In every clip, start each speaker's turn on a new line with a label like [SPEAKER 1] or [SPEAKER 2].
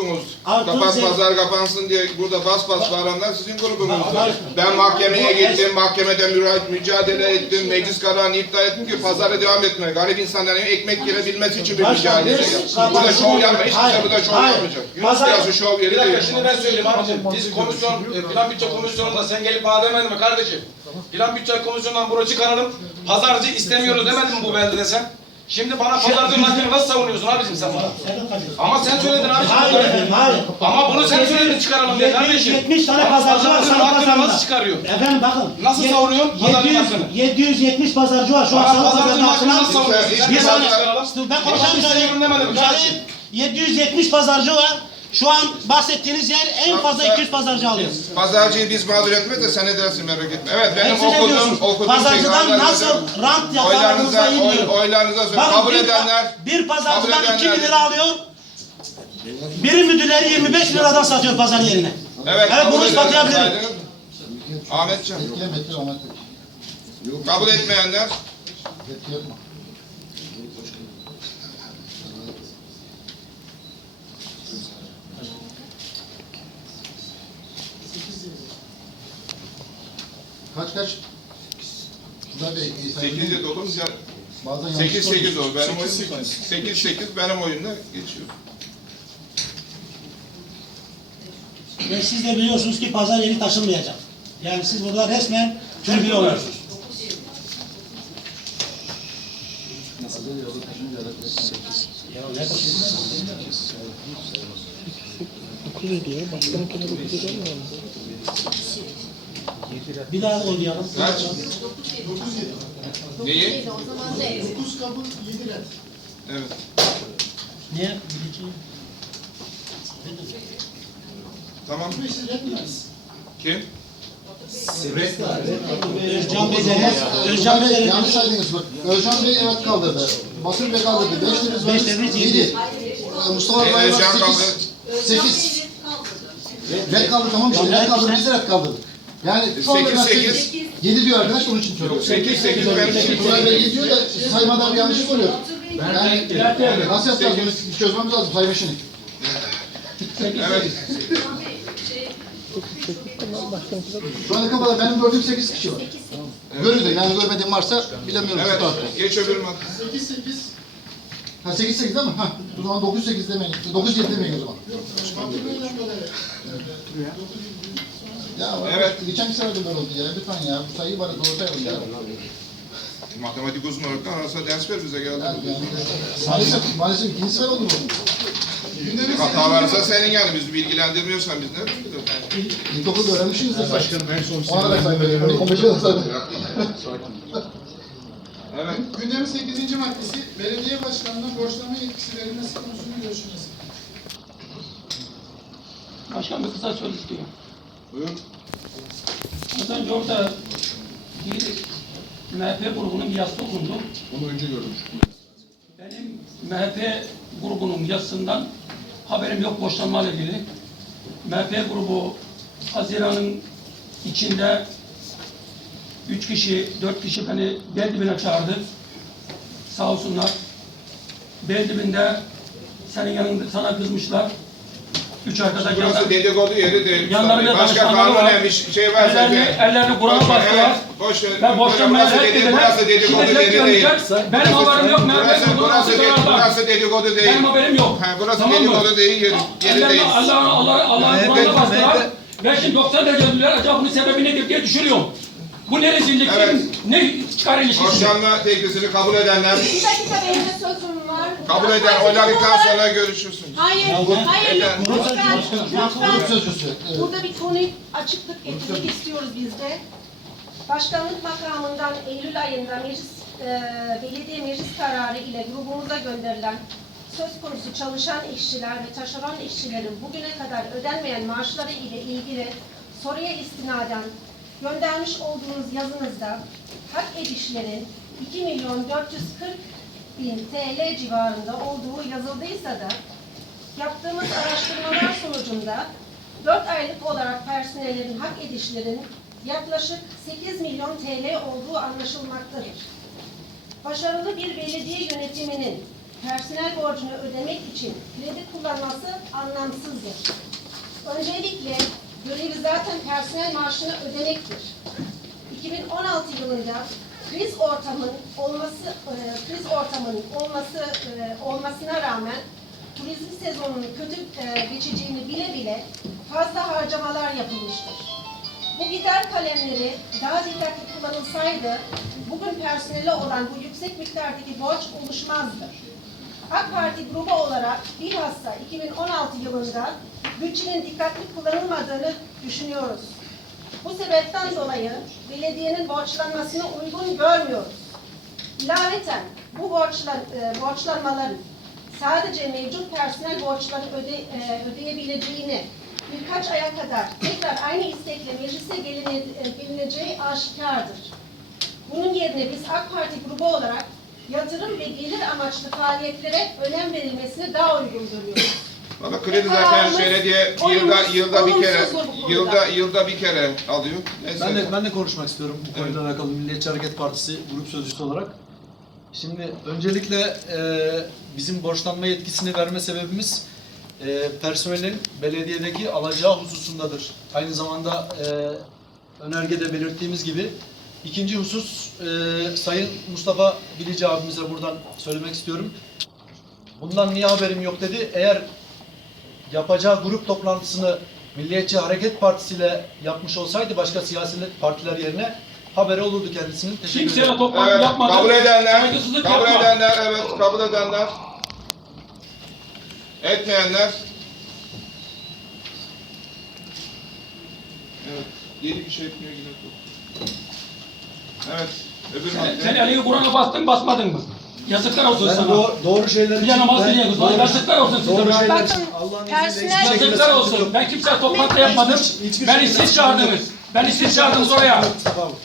[SPEAKER 1] grubunuz.
[SPEAKER 2] Artur
[SPEAKER 1] Kapat
[SPEAKER 2] Zek-
[SPEAKER 1] pazar kapansın diye burada bas bas bağıranlar sizin grubunuz.
[SPEAKER 2] Bak- bak-
[SPEAKER 1] Ben mahkemeye
[SPEAKER 2] Bu-
[SPEAKER 1] gittim, mahkemede müra- mücadele ettim, meclis kararını iptal ettim ki pazara devam etme. Garip insanların ekmek yiyebilmesi için bir
[SPEAKER 2] Başkan,
[SPEAKER 1] mücadele
[SPEAKER 2] biz-
[SPEAKER 1] yaptım. Burada şov yapma, hiç
[SPEAKER 2] Hayır,
[SPEAKER 1] kimse burada şov
[SPEAKER 2] hayır.
[SPEAKER 1] yapmayacak. Yunus
[SPEAKER 2] Pazar-
[SPEAKER 1] Piyası şov yeri
[SPEAKER 3] Bir dakika
[SPEAKER 1] değil.
[SPEAKER 3] şimdi ben söyleyeyim abicim. Biz komisyon, e, plan bütçe komisyonunda sen gelip bana demedin mi kardeşim? Plan bütçe komisyonundan bunu çıkaralım. Pazarcı istemiyoruz demedin mi bu beldede sen? Şimdi bana pazarcının hakkını nasıl savunuyorsun abicim sen bana? Ama sen söyledin abicim.
[SPEAKER 2] Hayır efendim, hayır.
[SPEAKER 3] Ama bunu sen söyledin çıkaralım diye kardeşim.
[SPEAKER 2] 770 tane pazarcı var
[SPEAKER 3] hakkını
[SPEAKER 2] pazarında.
[SPEAKER 3] nasıl çıkarıyor?
[SPEAKER 2] Efendim bakın.
[SPEAKER 3] Nasıl savunuyorsun pazarcının
[SPEAKER 2] 700
[SPEAKER 3] hakkını?
[SPEAKER 2] 770 pazarcı var şu an salı
[SPEAKER 3] pazarcının hakkını nasıl savunuyorsun?
[SPEAKER 2] Bir
[SPEAKER 3] saniye.
[SPEAKER 2] Ben
[SPEAKER 3] kardeşim.
[SPEAKER 2] 770 pazarcı var. Şu an bahsettiğiniz yer en fazla
[SPEAKER 1] Sa-
[SPEAKER 2] 200 pazarcı alıyor.
[SPEAKER 1] Pazarcıyı biz mağdur etmez de sen edersin merak etme. Evet benim
[SPEAKER 2] Hepsi ne
[SPEAKER 1] okuduğum,
[SPEAKER 2] diyorsunuz?
[SPEAKER 1] okuduğum
[SPEAKER 2] Pazarcıdan
[SPEAKER 1] şeylerden-
[SPEAKER 2] nasıl rant yakaladığınızda
[SPEAKER 1] Oylarınıza,
[SPEAKER 2] iyi
[SPEAKER 1] oy,
[SPEAKER 2] biliyorum.
[SPEAKER 1] oylarınıza söyle.
[SPEAKER 2] Bakın
[SPEAKER 1] Kabul
[SPEAKER 2] bir,
[SPEAKER 1] edenler,
[SPEAKER 2] bir pazarcıdan
[SPEAKER 1] kabul
[SPEAKER 2] 2 bin
[SPEAKER 1] edenler-
[SPEAKER 2] lira alıyor. Biri müdürleri 25 liradan satıyor pazar yerine.
[SPEAKER 1] Evet,
[SPEAKER 2] Evet,
[SPEAKER 1] kabul
[SPEAKER 2] bunu
[SPEAKER 1] edenler
[SPEAKER 2] ispatlayabilirim.
[SPEAKER 1] saydınız mı? Ahmetcan.
[SPEAKER 4] Etkileme etkileme Ahmet Bey.
[SPEAKER 1] Kabul etmeyenler,
[SPEAKER 4] Etkileme. Kaç kaç? Şurada bir iyi sayı
[SPEAKER 1] 8
[SPEAKER 4] değil.
[SPEAKER 1] 9 ya
[SPEAKER 4] Bazen yanlış
[SPEAKER 1] 8 8
[SPEAKER 4] oluyor.
[SPEAKER 1] o benim oyun 8 8 benim oyunda geçiyor.
[SPEAKER 2] Ve siz de biliyorsunuz ki pazar yeri taşınmayacak. Yani siz burada resmen tribüne oluyorsunuz. Ya ne Bir daha oynayalım.
[SPEAKER 1] Kaç? Neyi?
[SPEAKER 4] 9 kabul 7 red.
[SPEAKER 1] Evet.
[SPEAKER 2] Niye?
[SPEAKER 1] Tamam.
[SPEAKER 4] Bu işte red miyiz?
[SPEAKER 1] Kim?
[SPEAKER 2] Özcan Bey de Özcan Bey de
[SPEAKER 4] Yanlış saydınız bak. Özcan Bey evet kaldırdı. Basır Bey kaldırdı. 5 lirimiz var.
[SPEAKER 2] Beş yedi.
[SPEAKER 4] 7. Mustafa Bey var
[SPEAKER 1] Özcan
[SPEAKER 4] 8.
[SPEAKER 1] kaldırdı.
[SPEAKER 4] 8. Red kaldı tamam işte. Red kaldırdı. Biz de red kaldırdık. Yani
[SPEAKER 1] Sekiz, sekiz.
[SPEAKER 4] 7 diyor arkadaş onun için söylüyorum.
[SPEAKER 1] 8 8 benim için.
[SPEAKER 4] Mustafa Bey 7 diyor da saymada bir yanlışlık oluyor. Yani nasıl yapacağız bunu çözmemiz lazım sayma işini.
[SPEAKER 1] Evet.
[SPEAKER 4] Şu ana kadar benim gördüğüm 8 kişi var. Görüldü yani görmediğim varsa bilemiyorum.
[SPEAKER 1] Evet. Geç öbür madde.
[SPEAKER 4] 8 8. Ha 8 8 değil mi? Ha. O zaman 9 8 demeyin. 9 7 demeyin o zaman. Ya
[SPEAKER 1] Evet.
[SPEAKER 4] geçen sene de böyle oldu ya. Lütfen ya bu sayıyı bari doğru sayalım ya.
[SPEAKER 1] Matematik uzmanlıktan arasında ders ver bize geldi.
[SPEAKER 4] Yani, yani, maalesef, maalesef ikinci sefer oldu bu.
[SPEAKER 1] Hata varsa senin yani bizi bilgilendirmiyorsan biz ne biliriz?
[SPEAKER 4] İlkokulda öğrenmişsinizdir. Başkanım en son Ona da saymayın. 15 yıl saymayın.
[SPEAKER 1] Evet.
[SPEAKER 5] Gündemin 8. maddesi belediye başkanına borçlama yetkisi verilmesi konusunu görüşülmesi.
[SPEAKER 6] Başkan bir kısa söz istiyor.
[SPEAKER 1] Buyur.
[SPEAKER 6] Az önce orada bir MHP grubunun bir yazısı okundu.
[SPEAKER 1] Bunu önce gördüm.
[SPEAKER 6] Benim MHP grubunun yazısından haberim yok boşlanma ile ilgili. MHP grubu Haziran'ın içinde üç kişi, dört kişi beni Beldibine çağırdı. Sağ olsunlar. Beldibinde senin yanında sana kızmışlar. Üç arkadaş
[SPEAKER 1] Burası dedikodu yeri değil.
[SPEAKER 6] Yanlarında
[SPEAKER 1] Başka
[SPEAKER 6] danışmanları var.
[SPEAKER 1] bir şey varsa
[SPEAKER 6] Ellerini,
[SPEAKER 1] şey.
[SPEAKER 6] ellerini Kur'an'a bastılar.
[SPEAKER 1] Evet, boş ver.
[SPEAKER 6] Ben
[SPEAKER 1] dedi,
[SPEAKER 6] dediler.
[SPEAKER 1] burası dedikodu yeri değil.
[SPEAKER 6] Benim haberim yok.
[SPEAKER 1] Burası, burası, burası dedikodu değil.
[SPEAKER 6] Benim haberim yok.
[SPEAKER 1] Ha, burası dedikodu değil yeri, değil.
[SPEAKER 6] Allah'ın Allah, Allah'ın Kur'an'a bastılar. Ben şimdi 90 derece döndüler. Acaba bunun sebebi nedir diye düşünüyorum. Bu ne rezillik?
[SPEAKER 1] Evet.
[SPEAKER 6] Ne çıkar ilişkisi?
[SPEAKER 1] Boşanma teklifini kabul edenler,
[SPEAKER 7] Bir dakika benim de sözüm var.
[SPEAKER 1] kabul eden oyladıktan sonra görüşürsünüz.
[SPEAKER 7] Hayır, hayır, lütfen, lütfen. Burada bir konuyu açıklık getirmek istiyoruz biz de. Başkanlık makamından Eylül ayında meclis, e, belediye meclis kararı ile grubumuza gönderilen söz konusu çalışan işçiler ve taşeron işçilerin bugüne kadar ödenmeyen maaşları ile ilgili soruya istinaden göndermiş olduğunuz yazınızda hak edişlerin 2 milyon 440 bin TL civarında olduğu yazıldıysa da Yaptığımız araştırmalar sonucunda 4 aylık olarak personellerin hak edişlerin yaklaşık 8 milyon TL olduğu anlaşılmaktadır. Başarılı bir belediye yönetiminin personel borcunu ödemek için kredi kullanması anlamsızdır. Öncelikle görevi zaten personel maaşını ödemektir. 2016 yılında kriz ortamının olması e, kriz ortamının olması e, olmasına rağmen turizm sezonunun kötü e, geçeceğini bile bile fazla harcamalar yapılmıştır. Bu gider kalemleri daha dikkatli kullanılsaydı bugün personele olan bu yüksek miktardaki borç oluşmazdı. AK Parti grubu olarak bilhassa 2016 yılında bütçenin dikkatli kullanılmadığını düşünüyoruz. Bu sebepten dolayı belediyenin borçlanmasını uygun görmüyoruz. İlaveten bu borçlan, e, borçlanmaların sadece mevcut personel borçları öde, e, ödeyebileceğini birkaç aya kadar tekrar aynı istekle meclise geline, gelineceği aşikardır. Bunun yerine biz AK Parti grubu olarak yatırım ve gelir amaçlı faaliyetlere önem verilmesini daha uygun görüyoruz.
[SPEAKER 1] Valla kredi zaten
[SPEAKER 7] kararımız
[SPEAKER 1] belediye yılda
[SPEAKER 7] olumsuz-
[SPEAKER 1] yılda bir kere yılda yılda bir kere alıyor. Neyse.
[SPEAKER 8] Ben de ben de konuşmak istiyorum bu konuyla alakalı Milliyetçi Hareket Partisi grup sözcüsü olarak. Şimdi öncelikle e, bizim borçlanma yetkisini verme sebebimiz e, personelin belediyedeki alacağı hususundadır. Aynı zamanda e, önergede belirttiğimiz gibi ikinci husus e, Sayın Mustafa Bilici abimize buradan söylemek istiyorum. Bundan niye haberim yok dedi. Eğer yapacağı grup toplantısını Milliyetçi Hareket Partisi ile yapmış olsaydı başka siyasi partiler yerine haberi olurdu kendisinin. Teşekkür
[SPEAKER 6] Kimseyle
[SPEAKER 8] ederim.
[SPEAKER 6] toplantı
[SPEAKER 1] Evet,
[SPEAKER 6] yapmadı.
[SPEAKER 1] kabul edenler,
[SPEAKER 6] Saygısızlık
[SPEAKER 1] kabul
[SPEAKER 6] yapma.
[SPEAKER 1] edenler, evet, kabul edenler. Etmeyenler. Evet, yedi kişi etmiyor yine. Evet, öbür
[SPEAKER 6] Sen, sen elini Kur'an'a bastın basmadın mı? Yazıklar olsun
[SPEAKER 8] Ben
[SPEAKER 6] sana.
[SPEAKER 8] doğru, doğru şeyler
[SPEAKER 6] Bir de namaz
[SPEAKER 8] ben-
[SPEAKER 6] dinliyoruz.
[SPEAKER 8] doğru-
[SPEAKER 6] Yazıklar olsun size.
[SPEAKER 8] Doğru şeyler için Allah'ın izniyle
[SPEAKER 7] personel-
[SPEAKER 8] hiçbir şekilde
[SPEAKER 6] Yazıklar
[SPEAKER 8] sıkıntı
[SPEAKER 6] olsun. Ben kimseye toplantı yapmadım.
[SPEAKER 8] Hiçbir- hiçbir
[SPEAKER 6] Beni
[SPEAKER 8] şekilde
[SPEAKER 6] siz
[SPEAKER 8] sıkıntı yok.
[SPEAKER 6] çağırdınız. Beni siz çağırdınız oraya.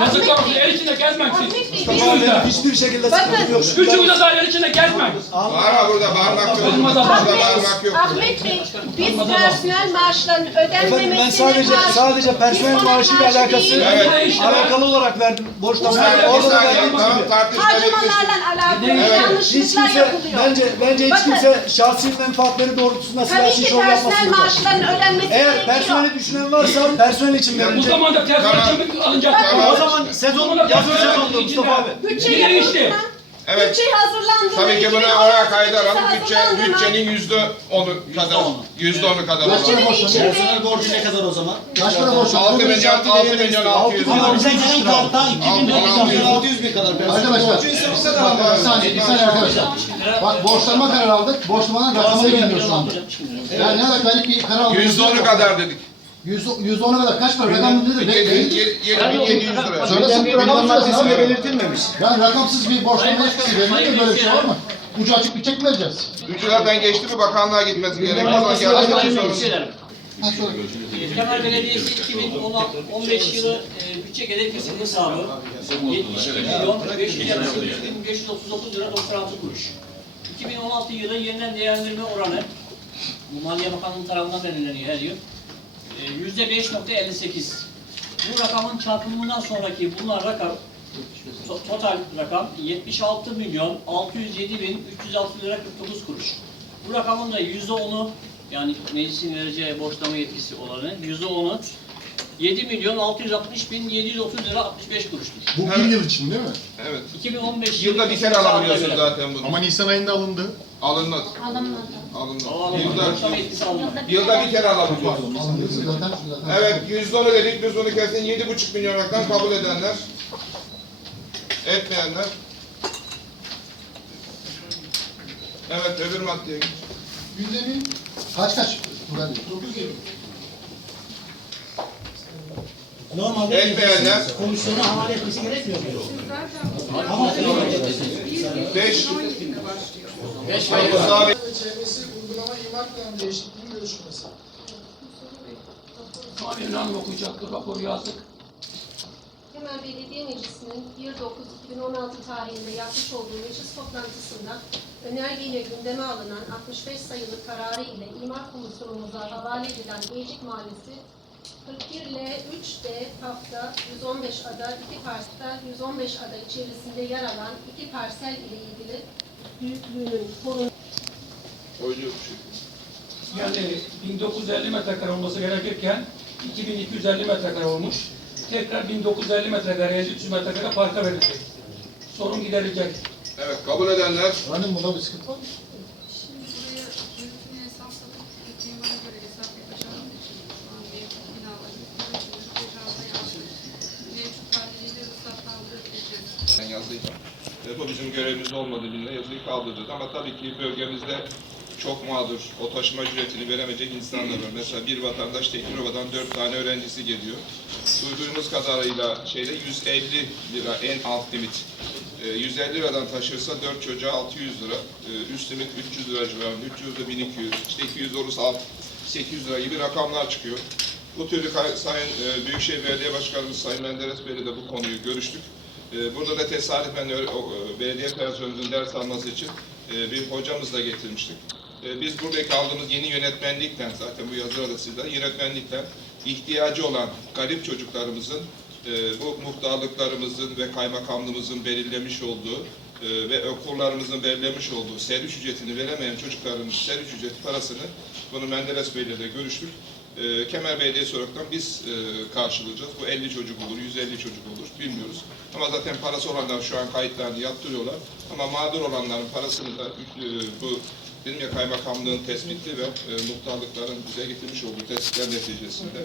[SPEAKER 6] Yazıklar olsun. El içinde gezmem siz.
[SPEAKER 7] Ahmet
[SPEAKER 6] Üçünüzde.
[SPEAKER 8] Hiçbir şekilde sıkıntı yok.
[SPEAKER 6] Üçünüzde daha el içinde gezmem.
[SPEAKER 1] Bağırma burada, bağırmak yok.
[SPEAKER 6] Olmaz
[SPEAKER 1] Burada
[SPEAKER 6] ama.
[SPEAKER 1] bağırmak yok.
[SPEAKER 7] Ahmet Bey, biz personel maaşlarının ödenmemesine
[SPEAKER 8] Efendim ben sadece sadece personel maaşıyla alakası.
[SPEAKER 1] Evet.
[SPEAKER 8] alakalı olarak verdim borçlanmayı. Orada da verdiğimiz
[SPEAKER 1] tamam
[SPEAKER 8] gibi.
[SPEAKER 7] Harcamalarla alakalı
[SPEAKER 6] Evet.
[SPEAKER 8] Hiç
[SPEAKER 7] yanlışlıklar
[SPEAKER 8] kimse
[SPEAKER 7] yapılıyor.
[SPEAKER 8] bence bence hiç kimse şahsi menfaatleri doğrultusunda
[SPEAKER 7] Tabii
[SPEAKER 8] siyasi
[SPEAKER 7] ki
[SPEAKER 8] şov
[SPEAKER 7] personel
[SPEAKER 8] yapmasın. burada.
[SPEAKER 7] maaşlarının ödenmesi
[SPEAKER 8] Eğer personeli düşünen varsa personel için verilecek.
[SPEAKER 6] Zaman da
[SPEAKER 1] Tamam.
[SPEAKER 6] tezgahçı alınacak.
[SPEAKER 1] Tamam.
[SPEAKER 8] O zaman sezon yazın
[SPEAKER 6] personel içinde.
[SPEAKER 8] Mustafa abi.
[SPEAKER 7] Bütçe
[SPEAKER 6] Yine işte.
[SPEAKER 7] mı?
[SPEAKER 1] Evet.
[SPEAKER 7] Bütçe hazırlandı mı?
[SPEAKER 1] Tabii ki bunu
[SPEAKER 7] 2016
[SPEAKER 1] oraya kaydaralım.
[SPEAKER 7] bütçesi
[SPEAKER 1] Bütçe, bütçenin yüzde onu kadar. Yüzde onu kadar.
[SPEAKER 4] Kaç para borçlanıyor?
[SPEAKER 7] içinde-
[SPEAKER 8] borcu ne kadar o zaman?
[SPEAKER 4] Kaç para borçlanıyor?
[SPEAKER 1] 6 milyon, 6 milyon 600
[SPEAKER 2] Ama
[SPEAKER 1] lira.
[SPEAKER 2] bize gelen karta 2009 yazıyor.
[SPEAKER 8] 600 bin kadar personel.
[SPEAKER 4] Arkadaşlar, bir saniye, bir saniye arkadaşlar. Bak borçlanma kararı aldık, borçlanmanın rakamını bilmiyoruz şu anda. Yani ne kadar bir karar aldık.
[SPEAKER 1] Yüzde onu kadar dedik.
[SPEAKER 4] Yüzde, yüzde ona kadar kaç para? Rakam nedir? Be- belli.
[SPEAKER 1] 7700 lira.
[SPEAKER 4] Söylesin bir rakam abi.
[SPEAKER 8] belirtilmemiş.
[SPEAKER 4] Yani rakamsız bir borçlanma yetkisi verilir mi? Böyle bir şey var mı? Ucu açık bir çek mi vereceğiz?
[SPEAKER 1] Bütçelerden geçti mi bakanlığa gitmesi gerekiyor. O zaman geldi.
[SPEAKER 9] Kemal Belediyesi 2015 yılı e, bütçe gerekçesi hesabı 72 milyon 568 bin 539 lira 96 kuruş. 2016 yılı yeniden değerlendirme oranı bu Maliye Bakanlığı tarafından belirleniyor her yıl. E, Yüzde 5.58. Bu rakamın çarpımından sonraki bulunan rakam to- total rakam 76 milyon 607 bin 306 lira 49 kuruş. Bu rakamın da yüzde onu yani meclisin vereceği borçlama yetkisi olanı yüzde onu 7 milyon 660 bin 730 lira 65 kuruştur.
[SPEAKER 5] Bu bir yıl için değil mi?
[SPEAKER 1] Evet.
[SPEAKER 9] 2015
[SPEAKER 1] Yılda bir kere alabiliyorsun zaten bunu.
[SPEAKER 5] Ama Nisan ayında alındı.
[SPEAKER 1] Alınmaz.
[SPEAKER 7] Alınmadı.
[SPEAKER 1] Alınmaz. Yılda,
[SPEAKER 9] alınmadı.
[SPEAKER 1] yılda bir kere alabiliyorsun.
[SPEAKER 4] Alındı zaten. zaten.
[SPEAKER 1] Evet, yüzde onu dedik, biz onu kesin yedi buçuk milyon rakam kabul edenler. Etmeyenler. Evet, öbür maddeye geç.
[SPEAKER 5] Gündemin
[SPEAKER 4] Kaç kaç? Tugay Bey.
[SPEAKER 5] 9 yıl.
[SPEAKER 2] Normalde
[SPEAKER 1] Etmeyenler.
[SPEAKER 2] komisyona havale etmesi gerekmiyor mu? Ama
[SPEAKER 1] Beş.
[SPEAKER 9] Beş
[SPEAKER 1] Mustafa
[SPEAKER 5] ve çevresi uygulama imar planı değişikliğinin görüşmesi.
[SPEAKER 6] Amirlan okuyacaktı raporu yazdık.
[SPEAKER 7] Kemal Belediye Meclisi'nin 1.9.2016 tarihinde yapmış olduğu meclis toplantısında önergeyle gündeme alınan 65 sayılı kararı ile imar komisyonumuza havale edilen Beycik Mahallesi 41 ile 3D hafta 115 ada iki parsel 115 ada içerisinde yer alan iki parsel ile ilgili büyüklüğünün korunması
[SPEAKER 1] Oynuyor bir şey.
[SPEAKER 6] Yani 1950 metrekare olması gerekirken 2250 metrekare olmuş. Tekrar 1950 metrekare, 300 metrekare parka verilecek. Sorun giderilecek.
[SPEAKER 1] Evet kabul edenler
[SPEAKER 4] Hanım bunda bir sıkıntı var mı?
[SPEAKER 10] Şimdi buraya yönetimi hesapladık. Klimana göre hesap yapacağımız için şu an mevcut binaların yönetimleri göz ardı yaptık. Mevcut haliyle ruhsatlandırıp edeceğiz.
[SPEAKER 1] Ben yazıyla. E, bu bizim görevimiz olmadığı bildiğinde kaldıracağız. Ama tabii ki bölgemizde çok mağdur, o taşıma ücretini veremeyecek insanlar var. Mesela bir vatandaş Tekirova'dan dört tane öğrencisi geliyor. Duyduğumuz kadarıyla şeyde 150 lira en alt limit. E, 150 liradan taşırsa 4 çocuğa 600 lira. E, üst limit 300 lira civarında. 300 de 1200. İşte 200 olursa alt 800 lira gibi rakamlar çıkıyor. Bu türlü Sayın e, Büyükşehir Belediye Başkanımız Sayın Menderes Bey'le de bu konuyu görüştük. E, Burada da tesadüfen e, belediye personelinin ders alması için e, bir hocamız da getirmiştik. E, Biz buradaki aldığımız yeni yönetmenlikten, zaten bu yazıda da yönetmenlikten ihtiyacı olan garip çocuklarımızın bu muhtarlıklarımızın ve kaymakamlığımızın belirlemiş olduğu ve okullarımızın belirlemiş olduğu servis ücretini veremeyen çocukların servis ücreti parasını bunu Menderes Bey'le de görüştük. E, Kemer Belediyesi olaraktan biz e, karşılayacağız. Bu 50 çocuk olur, 150 çocuk olur bilmiyoruz. Ama zaten parası olanlar şu an kayıtlarını yaptırıyorlar. Ama mağdur olanların parasını da e, bu dedim ya kaymakamlığın tespiti ve e, muhtarlıkların bize getirmiş olduğu tespitler neticesinde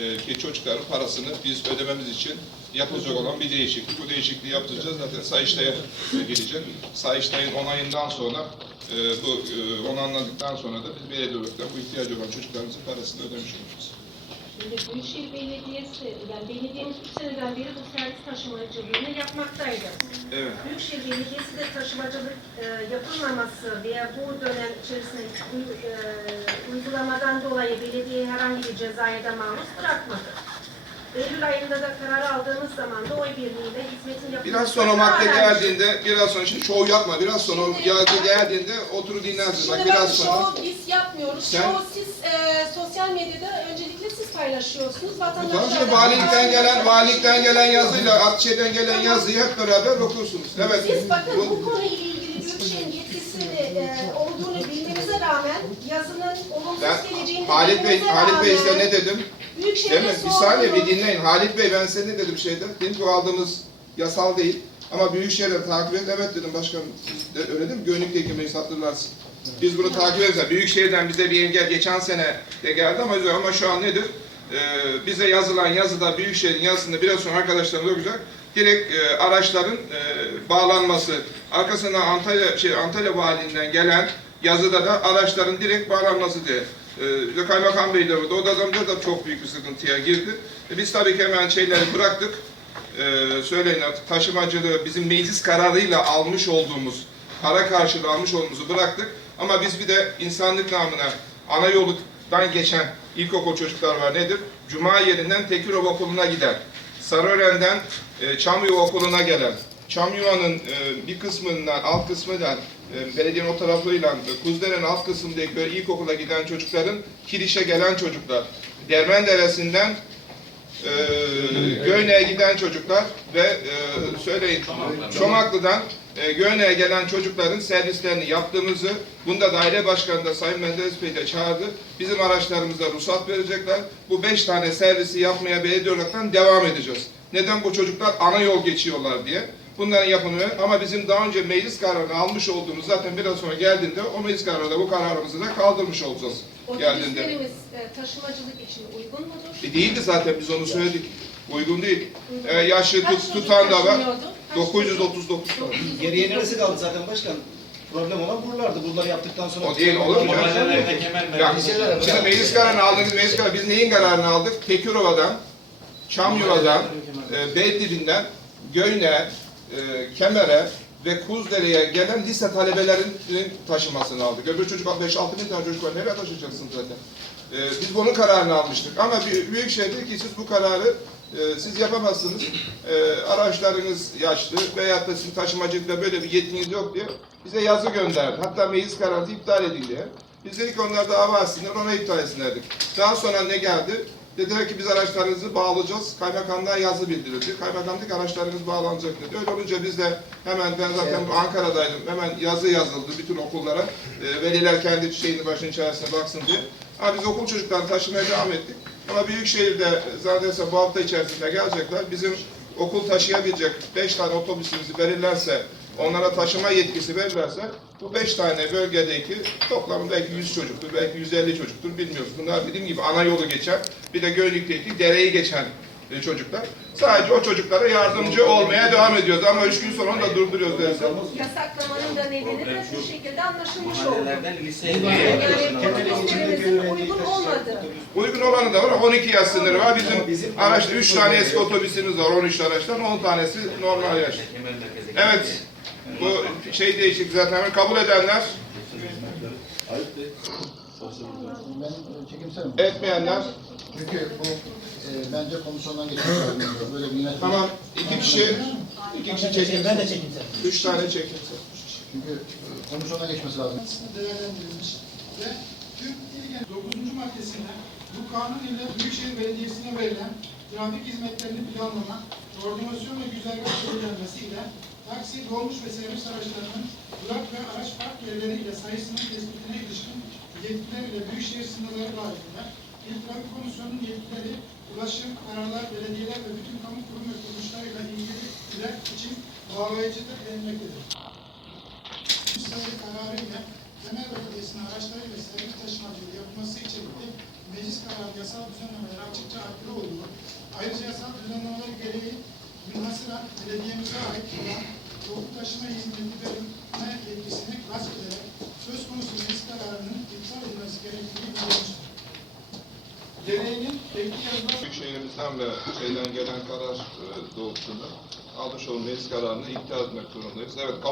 [SPEAKER 1] e, ki çocukların parasını biz ödememiz için yapılacak olan bir değişiklik. Bu değişikliği yaptıracağız. Zaten Sayıştay'a gelecek. Sayıştay'ın onayından sonra e, bu e, onanladıktan sonra da biz belediye olarak da bu ihtiyacı olan çocuklarımızın parasını ödemiş.
[SPEAKER 7] Şimdi Büyükşehir Belediyesi, yani belediyemiz 3 seneden beri bu servis taşımacılığını yapmaktaydı.
[SPEAKER 1] Evet.
[SPEAKER 7] Büyükşehir Belediyesi de taşımacılık e, yapılmaması veya bu dönem içerisinde e, uygulamadan dolayı belediyeyi herhangi bir cezaya da maruz bırakmadı. Eylül ayında da karar aldığımız zaman da oy birliğiyle hizmetin yapılması
[SPEAKER 1] Biraz sonra madde geldiğinde, biraz sonra şimdi şov yapma, biraz sonra madde geldiğinde otur dinlersin. Bak
[SPEAKER 11] Şimdi bakın
[SPEAKER 1] biraz sonra.
[SPEAKER 11] şovu biz yapmıyoruz.
[SPEAKER 1] Sen-
[SPEAKER 11] Şovu siz e, sosyal medyada öncelikle siz paylaşıyorsunuz.
[SPEAKER 1] Tamam
[SPEAKER 11] Vatandaşlar
[SPEAKER 1] şimdi
[SPEAKER 11] da-
[SPEAKER 1] valilikten gelen, valilikten gelen yazıyla Akçe'den gelen yazıyı hep beraber okursunuz. Evet.
[SPEAKER 11] Siz bakın
[SPEAKER 1] Bu-
[SPEAKER 11] bu konuyla ilgili Büyükşehir'in yetkisini e, olduğunu bilmenize rağmen yazının olumsuz
[SPEAKER 1] Ben
[SPEAKER 11] geleceğini
[SPEAKER 1] Halit Bey,
[SPEAKER 11] bilmenize
[SPEAKER 1] Halit Bey size ne dedim?
[SPEAKER 11] Büyükşehir'e
[SPEAKER 1] Değil mi? Bir saniye bir dinleyin. Halit Bey ben size ne dedim şeyde? Dedim ki bu aldığımız yasal değil. Ama Büyükşehir'den takip et. Evet dedim başkanım. Siz de öyle değil mi? Gönlükteki meclis hatırlarsın. Biz bunu takip ederiz. Büyükşehir'den bize bir engel geçen sene de geldi ama, ama şu an nedir? Ee, bize yazılan yazıda Büyükşehir'in yazısında biraz sonra arkadaşlarımız okuyacak. Direkt e, araçların e, bağlanması. Arkasından Antalya şey Antalya Valiliğinden gelen yazıda da araçların direkt bağlanması diye. Ee, ve Kaymakam Bey de burada. O da zamanda da çok büyük bir sıkıntıya girdi. E, biz tabii ki hemen şeyleri bıraktık. Ee, söyleyin artık taşımacılığı bizim meclis kararıyla almış olduğumuz, para karşılığı almış olduğumuzu bıraktık. Ama biz bir de insanlık namına ana yoldan geçen ilkokul çocuklar var nedir? Cuma yerinden Tekirova Okulu'na giden, Sarıören'den e, Çamyuva Okulu'na gelen, Çamyuva'nın e, bir kısmından, alt kısmından, e, belediyenin o tarafıyla e, Kuzdere'nin alt kısmındaki böyle ilkokula giden çocukların Kiriş'e gelen çocuklar, Dermen Deresi'nden e, Göyne'ye giden çocuklar ve e, söyleyin Çomaklı'dan e, Göyne'ye gelen çocukların servislerini yaptığımızı, bunda daire başkanı da Sayın Menderes Bey de çağırdı. Bizim araçlarımıza ruhsat verecekler. Bu beş tane servisi yapmaya belediye olaraktan devam edeceğiz. Neden bu çocuklar ana yol geçiyorlar diye. Bunların yapımı ama bizim daha önce meclis kararını almış olduğumuz zaten biraz sonra geldiğinde o meclis kararında bu kararımızı da kaldırmış olacağız. Geldiğinde.
[SPEAKER 7] Otobüslerimiz e, taşımacılık için uygun mudur?
[SPEAKER 1] E değildi zaten biz onu söyledik. Uygun değil. E, yaşı
[SPEAKER 11] Kaç
[SPEAKER 1] tut, tutan da var.
[SPEAKER 11] taşınıyordu? Kaç
[SPEAKER 1] 939 tane.
[SPEAKER 12] Geriye neresi kaldı zaten başkan? Problem olan buralardı. Buraları yaptıktan sonra...
[SPEAKER 1] O değil olur mu? Ya, şimdi meclis kararını aldığınız meclis kararı, biz neyin kararını aldık? Tekirova'dan, Çamyuva'dan, e, Beydibinden, Göyne, e, Kemer'e ve Kuzdere'ye gelen lise talebelerinin taşımasını aldık. Öbür çocuk 5-6 bin tane çocuk var. Nereye taşıyacaksınız zaten? E, biz bunun kararını almıştık. Ama bir- Büyükşehir dedi ki siz bu kararı e, siz yapamazsınız. E, araçlarınız yaşlı veyahut da sizin taşımacılıkta böyle bir yetkiniz yok diye bize yazı gönderdi. Hatta meclis kararı iptal edin diye. Biz dedik onlar dava etsinler, ona iptal etsinler. Daha sonra ne geldi? Dediler ki biz araçlarınızı bağlayacağız. Kaymakamdan yazı bildirildi. Kaymakamlık araçlarınız bağlanacak dedi. Öyle olunca biz de hemen ben zaten Ankara'daydım. Hemen yazı yazıldı bütün okullara. E, veliler kendi şeyini başının içerisine baksın diye. Ama biz okul çocuklarını taşımaya devam ettik. Ama Büyükşehir'de zannedersem bu hafta içerisinde gelecekler. Bizim okul taşıyabilecek 5 tane otobüsümüzü verirlerse, onlara taşıma yetkisi verirlerse bu 5 tane bölgedeki toplamda belki 100 çocuktur, belki 150 çocuktur bilmiyoruz. Bunlar dediğim gibi ana yolu geçen, bir de Gölcük'teki dereyi geçen e, çocuklar. Sadece o çocuklara yardımcı olmaya devam ediyoruz ama 3 gün sonra onu da durduruyoruz derse.
[SPEAKER 7] Yasaklamanın da nedeni de bu şekilde anlaşılmış oldu. Yani otobüslerimizin uygun olmadığı.
[SPEAKER 1] Uygun olanı da var. 12 yaş sınırı var. Bizim araçta 3 tane eski otobüsümüz var. 13 araçtan 10 tanesi normal yaş. Evet. Bu şey değişik zaten kabul edenler, etmeyenler.
[SPEAKER 4] Çünkü bu e, bence komisyondan geçmiş lazım. Böyle bir yönetim.
[SPEAKER 1] Tamam. iki kişi, iki kişi çekin.
[SPEAKER 2] Ben de çekimserim.
[SPEAKER 1] 3 tane çekin.
[SPEAKER 4] Çünkü e, komisyondan geçmesi lazım.
[SPEAKER 5] değerlendirilmiş ve tüm ilgen 9. maddesinde bu kanun ile Büyükşehir Belediyesi'ne verilen trafik hizmetlerini planlama, koordinasyon ve güzergah belirlenmesiyle taksi, dolmuş ve servis araçlarının durak ve araç park yerleriyle sayısının tespitine ilişkin yetkiler ile Büyükşehir sınırları dahilinde İl Trafik Komisyonu'nun yetkileri, ulaşım, kararlar, belediyeler ve bütün kamu kurum ve kuruluşlarıyla ilgili iler için bağlayıcıdır denilmektedir. sayılı kararıyla Temel Belediyesi'nin araçlarıyla servis taşımacılığı yapılması içerikli meclis kararı yasal düzenlemeler açıkça aykırı olduğu, ayrıca yasal düzenlemeler gereği münhasıran belediyemize ait olan toplu taşıma hizmeti verilme yetkisini gasp ederek söz konusu meclis kararının iptal edilmesi gerektiğini bildirmiştir. Gereğinin teknik yazılar
[SPEAKER 1] Büyükşehirimizden ve şeyden gelen karar e, doğrultusunda almış olduğumuz meclis kararını iptal etmek zorundayız. Evet,